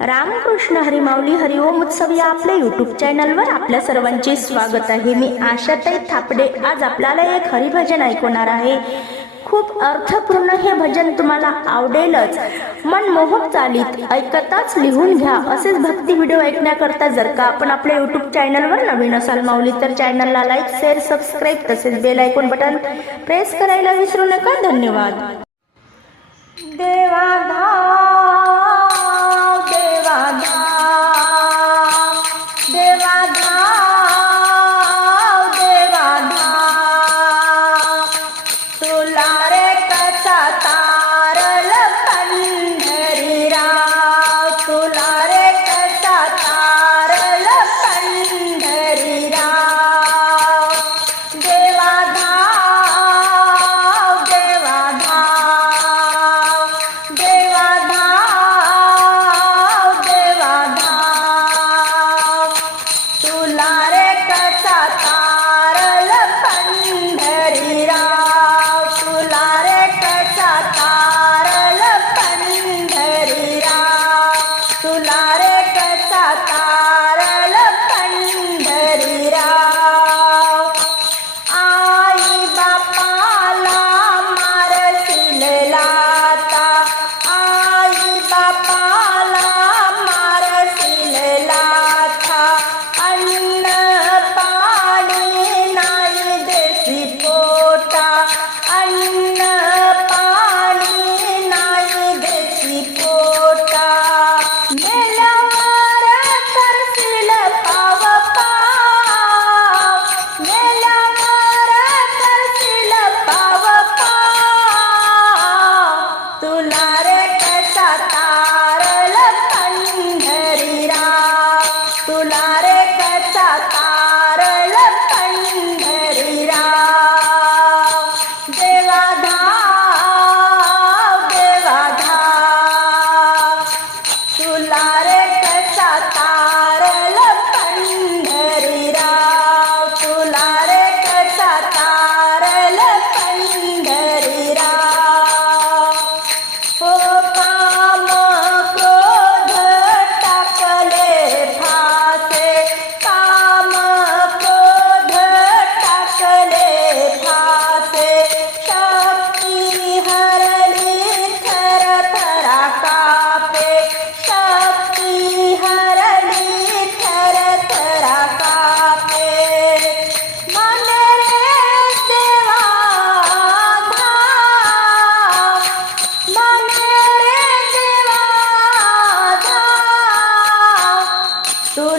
रामकृष्ण हरिमाऊली हरिओम उत्सव या आपल्या युट्यूब चॅनलवर आपल्या सर्वांचे स्वागत आहे. मी आशाताई थापडे. आज आपल्याला एक हरिभजन ऐकवणार आहे. खूप अर्थपूर्ण हे भजन तुम्हाला आवडेलच. मन मोहक चालीत ऐकताच लिहून घ्या. असेच भक्ती व्हिडिओ ऐकण्याकरता जर का आपण आपल्या युट्यूब चॅनलवर नवीन असाल माऊली तर चॅनलला लाईक शेअर सबस्क्राईब तसेच बेल आयकॉन बटन प्रेस करायला विसरू नका. धन्यवाद. देवा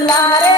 volar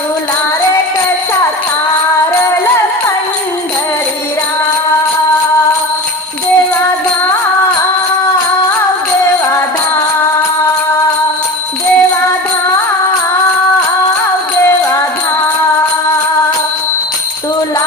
तुला रे कसा तारल देवा धाव देवा धाव देवा धाव देवा धाव तुला